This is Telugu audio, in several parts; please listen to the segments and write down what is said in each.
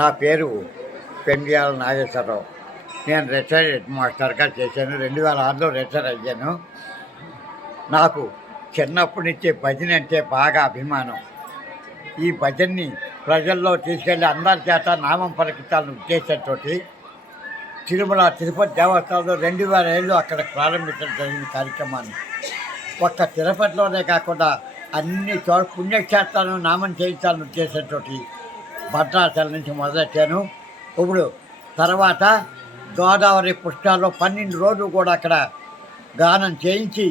నా పేరు పెండియాల నాగేశ్వరరావు. నేను రిటైర్డ్ హెడ్ మాస్టర్గా చేశాను. రెండు వేల ఆరులో రిటైర్ అయ్యాను. నాకు చిన్నప్పటి నుంచి భజన అంటే బాగా అభిమానం. ఈ భజన్ని ప్రజల్లో తీసుకెళ్ళి అందరి చేత నామం పలికించాలని ఉద్దేశంతో తిరుమల తిరుపతి దేవస్థానంలో రెండు వేల ఏళ్ళు అక్కడ ప్రారంభించడం జరిగిన కార్యక్రమాన్ని. ఒక్క తిరుపతిలోనే కాకుండా అన్ని చోట్ల పుణ్యక్షేత్రాలను నామం చేయించాలని ఉద్దేశంతో భద్రాచల నుంచి మొదలెట్టాను. ఇప్పుడు తర్వాత గోదావరి పుష్కాల్లో పన్నెండు రోజులు కూడా అక్కడ గానం చేయించి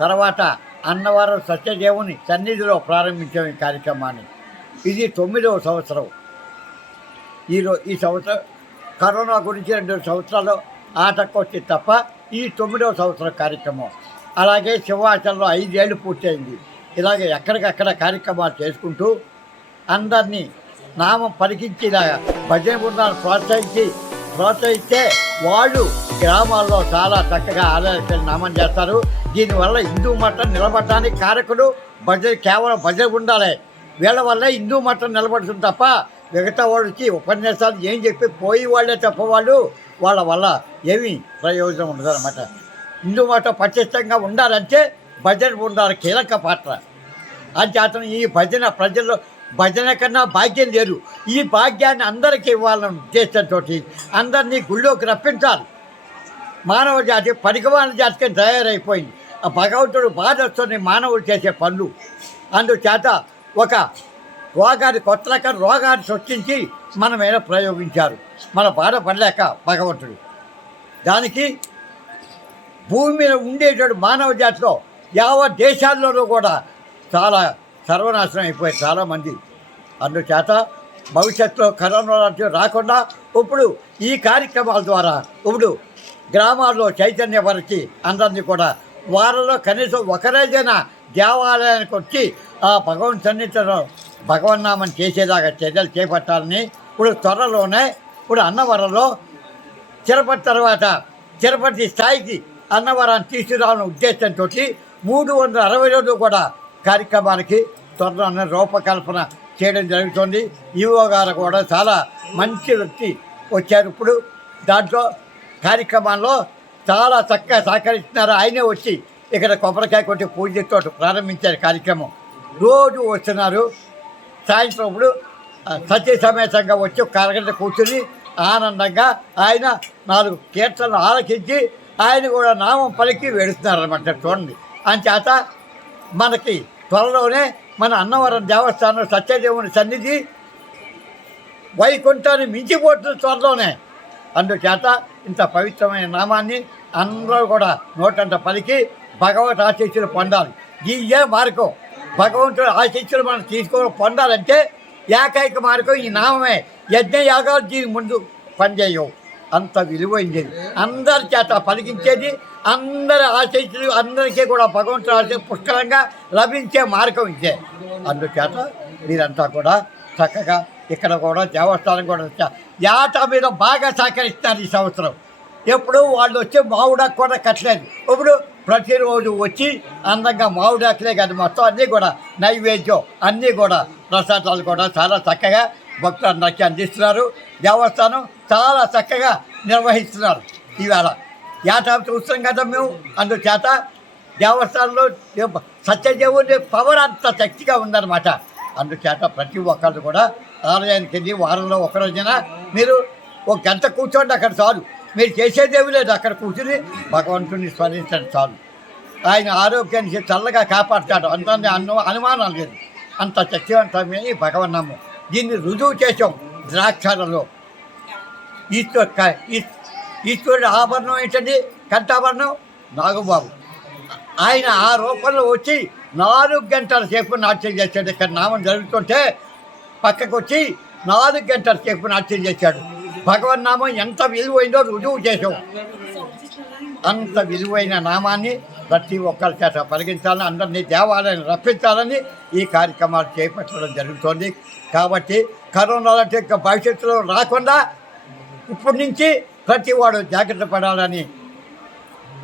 తర్వాత అన్నవరం సత్యదేవుని సన్నిధిలో ప్రారంభించాం ఈ కార్యక్రమాన్ని. ఇది తొమ్మిదవ సంవత్సరం. ఈరో ఈ సంవత్సరం కరోనా గురించి రెండు సంవత్సరాలు ఆటకొచ్చి తప్ప ఈ తొమ్మిదవ సంవత్సరం కార్యక్రమం. అలాగే సింహాచలంలో ఐదేళ్ళు పూర్తయింది. ఇలాగే ఎక్కడికక్కడ కార్యక్రమాలు చేసుకుంటూ అందరినీ నామం పలికించి భజన బృందాన్ని ప్రోత్సహించి ప్రోత్సహిస్తే వాళ్ళు గ్రామాల్లో చాలా చక్కగా ఆదాయాలు నామం చేస్తారు. దీనివల్ల హిందూ మతం నిలబడటానికి కారకుడు భజన కేవలం భజన ఉండాలి వీళ్ళ వల్ల హిందూ మతం నిలబడుతుంది తప్ప మిగతా వాళ్ళు వచ్చి ఉపన్యాసాలు ఏం చెప్పి పోయి వాళ్ళే తప్ప వాళ్ళు వాళ్ళ వల్ల ఏమీ ప్రయోజనం ఉండదు అనమాట హిందూ మతం పటిష్టంగా ఉండాలంటే భజన ఉండాలి కీలక పాత్ర. అంచేతను ఈ భజన ప్రజల్లో భజన కన్నా భాగ్యం లేదు. ఈ భాగ్యాన్ని అందరికీ ఇవ్వాలని ఉద్దేశంతో అందరినీ గుళ్ళోకి రప్పించాలి. మానవ జాతి పరిగవాన జాతికి తయారైపోయింది. ఆ భగవంతుడు బాధ వస్తుంది మానవులు చేసే పనులు. అందుచేత ఒక రోగాన్ని కొత్త రకం రోగాన్ని సృష్టించి మన మీద ప్రయోగించారు. మన బాధపడలేక భగవంతుడు. దానికి భూమి మీద ఉండేటువంటి మానవ జాతిలో యావ దేశాల్లోనూ కూడా చాలా సర్వనాశనం అయిపోయారు చాలామంది. అందుచేత భవిష్యత్తులో కరోనా లాంటివి రాకుండా ఇప్పుడు ఈ కార్యక్రమాల ద్వారా ఇప్పుడు గ్రామాల్లో చైతన్యపరిచి అందరినీ కూడా వారిలో కనీసం ఒకరేదైనా దేవాలయానికి వచ్చి ఆ భగవంతు సన్నిధిలో భగవన్నామం చేసేదాకా చర్యలు చేపట్టాలని ఇప్పుడు త్వరలోనే ఇప్పుడు అన్నవరంలో తిరుపతి తర్వాత తిరుపతి స్థాయికి అన్నవరాన్ని తీసుకురావాలనే ఉద్దేశంతో మూడు వందల అరవై రోజులు కూడా కార్యక్రమానికి త్వరలోనే రూపకల్పన చేయడం జరుగుతుంది. ఈవో గారు కూడా చాలా మంచి వ్యక్తి వచ్చారు. ఇప్పుడు దాంట్లో కార్యక్రమాల్లో చాలా చక్కగా సహకరిస్తున్నారు. ఆయనే వచ్చి ఇక్కడ కొబ్బరికాయ కొట్టి పూజతో ప్రారంభించారు కార్యక్రమం. రోజు వస్తున్నారు. సాయంత్రం ఇప్పుడు సత్య సమేతంగా వచ్చి కరగంట కూర్చుని ఆనందంగా ఆయన నాలుగు కీర్తనలు ఆలకించి ఆయన కూడా నామం పలికి వెళుతున్నారు అనమాట చూడండి. అంచేత మనకి త్వరలోనే మన అన్నవరం దేవస్థానం సత్యదేవుని సన్నిధి వైకుంఠాన్ని మించిపోతుంది త్వరలోనే. అందుచేత ఇంత పవిత్రమైన నామాన్ని అందరూ కూడా నోటంట పలికి భగవత్ ఆశీస్సులు పొందాలి. ఏ మార్గం. భగవంతుడు ఆశీస్సులు మనం తీసుకొని పొందాలంటే ఏకైక మార్గం ఈ నామమే. యజ్ఞ యాగాలు దీని ముందు పనిచేయవు. అంత విలువైంది. అందరి చేత పలికించేది అందరి ఆశీస్సులు అందరికీ కూడా భగవంతుడు ఆశ పుష్కలంగా లభించే మార్గం ఇదే. అందుచేత మీరంతా కూడా చక్కగా ఇక్కడ కూడా దేవస్థానం కూడా చ- యాట మీద బాగా సహకరిస్తారు ఈ సంవత్సరం. ఎప్పుడు వాళ్ళు వచ్చి మావుడాకు కూడా కట్టలేదు. ఇప్పుడు ప్రతిరోజు వచ్చి అందంగా మామిడాకులే కానీ మొత్తం అన్నీ కూడా నైవేద్యం అన్నీ కూడా ప్రసాదాలు కూడా చాలా చక్కగా భక్తులందరికీ అందిస్తున్నారు. దేవస్థానం చాలా చక్కగా నిర్వహిస్తున్నారు ఈవేళ ఏటా చూస్తాం కదా మేము. అందుచేత దేవస్థానంలో సత్యదేవుడి సత్యదేవుని పవర్ అంత శక్తిగా ఉందన్నమాట. అందుచేత ప్రతి ఒక్కరు కూడా ఆలయానికి వెళ్ళి వారంలో ఒక రోజున మీరు ఒక గంట కూర్చోండి అక్కడ చాలు. మీరు చేసేదేమి లేదు అక్కడ కూర్చుని భగవంతుని స్మరించండి చాలు. ఆయన ఆరోగ్యాన్ని చల్లగా కాపాడుతాడు. అంత అన్న అనుమానం లేదు. అంత శక్తివంతమే ఈ భగవన్నాము. దీన్ని రుజువు చేసాం ద్రాక్షాలలో. ఈశ్వర్ ఈ- ఈశ్వరుడు ఆభరణం ఏంటండి? కంఠాభరణం? నాగబాబు. ఆయన ఆ రూపంలో వచ్చి నాలుగు గంటల సేపు నాట్యం చేశాడు. ఇక్కడ నామం జరుగుతుంటే పక్కకు వచ్చి నాలుగు గంటల సేపు నాట్యం చేశాడు. భగవన్ నామం ఎంత విలువైందో రుజువు చేసాం అంత విలువైన నామాన్ని ప్రతి ఒక్కరి చేత పలిగించాలని అందరినీ దేవాలయాన్ని రప్పించాలని ఈ కార్యక్రమాలు చేపట్టడం జరుగుతోంది. కాబట్టి కరోనా లాంటి భవిష్యత్తులో రాకుండా ఇప్పటి నుంచి ప్రతి వాడు జాగ్రత్త పడాలని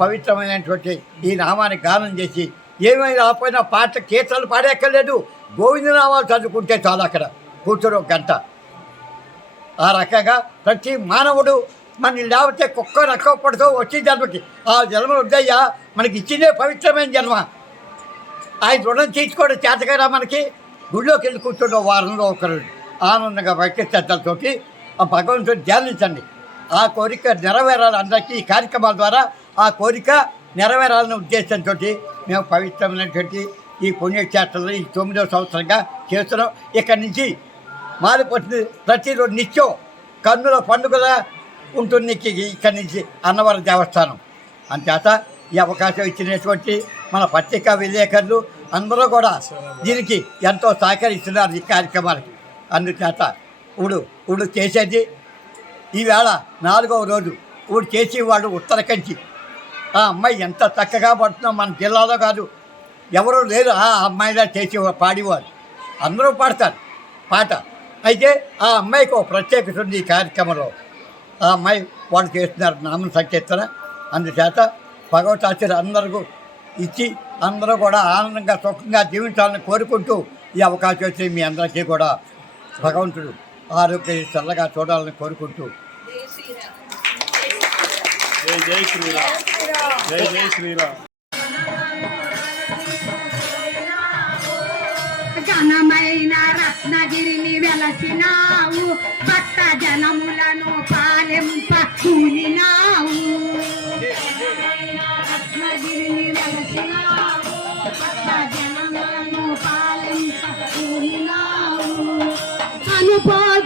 పవిత్రమైనటువంటి ఈ నామాన్ని గానం చేసి ఏమైనా రాకపోయినా పాట కీర్తనలు పాడేక్కర్లేదు. గోవిందనామాలు చదువుకుంటే చాలు అక్కడ. కూర్చొని ఒక గంట. ఆ రకంగా ప్రతి మానవుడు మన లేకపోతే కుక్క రక్క పడుతూ వచ్చే జన్మకి ఆ జన్మ వద్దయ్యా మనకి ఇచ్చిందే పవిత్రమైన జన్మ. ఆయన రుణం తీర్చుకోవడం చేతగారా మనకి? గుళ్ళోకి వెళ్ళి కూర్చున్న వారంలో ఒకరు ఆనందంగా భక్తి శ్రద్ధలతోటి ఆ భగవంతుడు ధ్యానించండి. ఆ కోరిక నెరవేరాలి అందరికీ ఈ కార్యక్రమాల ద్వారా. ఆ కోరిక నెరవేరాలనే ఉద్దేశంతో మేము పవిత్రమైనటువంటి ఈ పుణ్యక్షేత్రంలో ఈ తొమ్మిదవ సంవత్సరంగా చేస్తున్నాం. ఇక్కడి నుంచి మారిపోతుంది. ప్రతిరోజు నిత్యం కన్నుల పండుగల ఉంటుంది ఇక్కడి నుంచి అన్నవరం దేవస్థానం. అంచేత ఈ అవకాశం ఇచ్చినటువంటి మన పత్రికా విలేకరులు అందరూ కూడా దీనికి ఎంతో సహకరిస్తున్నారు ఈ కార్యక్రమానికి అందుచేత ఇప్పుడు ఇప్పుడు చేసేది. ఈవేళ నాలుగవ రోజు ఇప్పుడు చేసేవాడు ఉత్తర కంచి. ఆ అమ్మాయి ఎంత చక్కగా పడుతుందో మన జిల్లాలో కాదు. ఎవరు లేరు ఆ అమ్మాయిలా చేసే పాడేవారు. అందరూ పాడతారు పాట. అయితే ఆ అమ్మాయికి ఒక ప్రత్యేకత ఉంది ఈ కార్యక్రమంలో. ఆ అమ్మాయి వాళ్ళు చేస్తున్నారు నామం సంకీర్తన. అందుచేత భగవతాచార్య అందరికీ ఇచ్చి అందరూ కూడా ఆనందంగా సుఖంగా జీవించాలని కోరుకుంటూ ఈ అవకాశం వచ్చి మీ అందరికీ కూడా. భగవంతుడు ఆరోగ్య చల్లగా చూడాలని కోరుకుంటూ. జై జై శ్రీరామ్. జై జై శ్రీరామ్. ఘనమైన రత్నగిరిని వెలసినావు భక్త జనములను పాలింప కూలినావు. రత్నగిరిని వెలసినావు భక్త జనములను పాలింప కూలినావు. Anupoju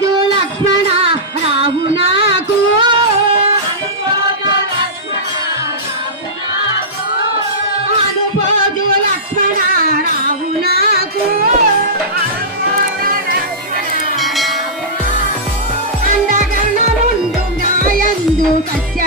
Nunca te